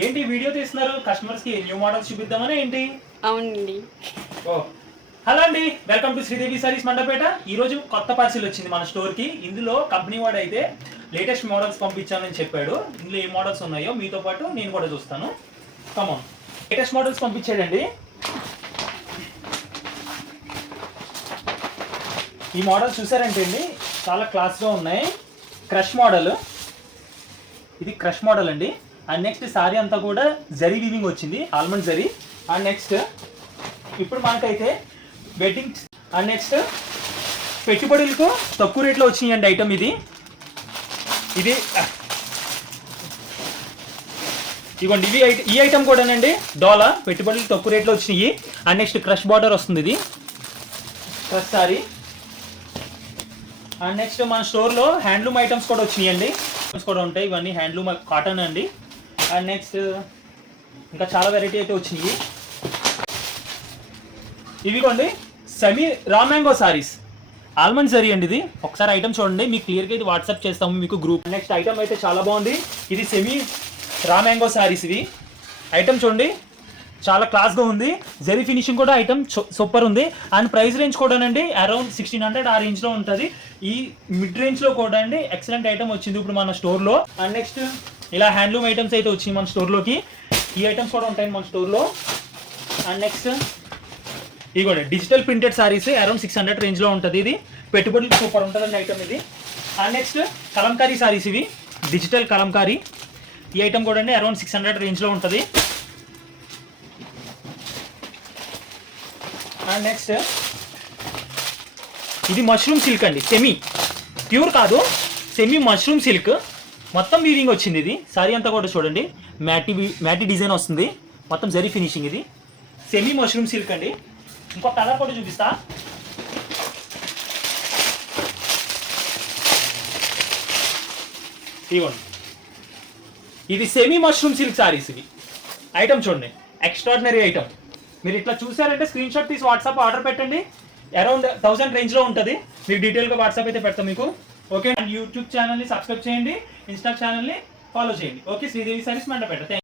ఏంటి వీడియో తీస్తున్నారు? కస్టమర్స్ కి న్యూ మోడల్స్ చూపిద్దామని ఏంటి? అవునండి. ఓ హలో అండి, వెల్కమ్ టు శ్రీదేవి సారీస్ మండపేట. ఈ రోజు కొత్త పార్సిల్ వచ్చింది మన స్టోర్ కి. ఇందులో కంపెనీ వాడు అయితే లేటెస్ట్ మోడల్స్ పంపించానని చెప్పాడు. ఇందులో ఏ మోడల్స్ ఉన్నాయో మీతో పాటు నేను కూడా చూస్తాను. కమాన్, లేటెస్ట్ మోడల్స్ పంపించాడండి. ఈ మోడల్ చూసారంటే అండి చాలా క్లాస్గా ఉన్నాయి. క్రష్ మోడల్, ఇది క్రష్ మోడల్ అండి. అండ్ నెక్స్ట్ సారీ అంతా కూడా జరీ వీవింగ్ వచ్చింది, ఆల్మండ్ జరీ. అండ్ నెక్స్ట్ ఇప్పుడు మనకైతే వెడ్డింగ్ అండ్ నెక్స్ట్ పెట్టుబడులకు తక్కువ రేట్లో వచ్చినాయండి ఐటమ్. ఇది ఇవ్వండి, ఈ ఐటమ్ కూడానండి డోలా పెట్టుబడులకు తక్కువ రేట్లో వచ్చినాయి. అండ్ నెక్స్ట్ క్రష్ బార్డర్ వస్తుంది, ఇది క్రష్ సారీ. అండ్ నెక్స్ట్ మన స్టోర్లో హ్యాండ్లూమ్ ఐటమ్స్ కూడా వచ్చినాయండి, కూడా ఉంటాయి. ఇవన్నీ హ్యాండ్లూమ్ కాటన్ అండి. అండ్ నెక్స్ట్ ఇంకా చాలా వెరైటీ అయితే వచ్చినాయి. ఇవిగోండి semi raw mango saris, almond zari అండి. ఇది ఒకసారి ఐటమ్ చూడండి, మీకు క్లియర్గా ఇది వాట్సాప్ చేస్తాము మీకు గ్రూప్. నెక్స్ట్ ఐటమ్ అయితే చాలా బాగుంది, ఇది సెమీ రా మ్యాంగో సారీస్. ఇవి ఐటమ్ చూడండి చాలా క్లాస్గా ఉంది. జరీ ఫినిషింగ్ కూడా ఐటమ్ సూపర్ ఉంది. అండ్ ప్రైస్ రేంజ్ కూడా అండి అరౌండ్ 1600 ఆ రేంజ్లో ఉంటుంది. ఈ మిడ్ రేంజ్లో కూడా అండి ఎక్సలెంట్ ఐటమ్ వచ్చింది ఇప్పుడు మన స్టోర్లో. అండ్ నెక్స్ట్ ఇలా హ్యాండ్లూమ్ ఐటమ్స్ అయితే వచ్చింది మన స్టోర్లోకి. ఈ ఐటమ్స్ కూడా ఉంటాయి మన స్టోర్లో. అండ్ నెక్స్ట్ ఇది కూడా డిజిటల్ ప్రింటెడ్ సారీస్ అరౌండ్ 600 రేంజ్లో ఉంటుంది. ఇది పెట్టుబడులు సూపర్ ఉంటుందండి ఐటమ్ ఇది. అండ్ నెక్స్ట్ కలంకారీ సారీస్, ఇవి డిజిటల్ కలంకారీ. ఈ ఐటమ్ కూడా అండి అరౌండ్ 600 రేంజ్లో ఉంటుంది. అండ్ నెక్స్ట్ ఇది మష్రూమ్ సిల్క్ అండి, సెమీ ప్యూర్ కాదు, సెమీ మష్రూమ్ సిల్క్. మొత్తం వీవింగ్ వచ్చింది. ఇది సారీ అంతా కూడా చూడండి మ్యాటీ డిజైన్ వస్తుంది, మొత్తం జరీ ఫినిషింగ్. ఇది సెమీ మష్రూమ్ సిల్క్ అండి. ఇంకో కలర్ కూడా చూపిస్తా. ఇవ్వండి, ఇది సెమీ మష్రూమ్ సిల్క్ సారీస్. ఇవి ఐటమ్ చూడండి ఎక్స్ట్రాడినరీ ఐటమ్. మీరు ఇట్లా చూసారంటే స్క్రీన్ షాట్ తీసి వాట్సాప్ ఆర్డర్ పెట్టండి. అరౌండ్ 1000 రేంజ్లో ఉంటుంది. మీకు డీటెయిల్గా వాట్సాప్ అయితే పెడతాం మీకు. ఓకే, అండ్ యూట్యూబ్ ఛానల్ని సబ్స్క్రైబ్ చేయండి, ఇన్స్టా ఛానల్ని ఫాలో చేయండి. ఓకే, శ్రీదేవి సారీస్ మండపేట.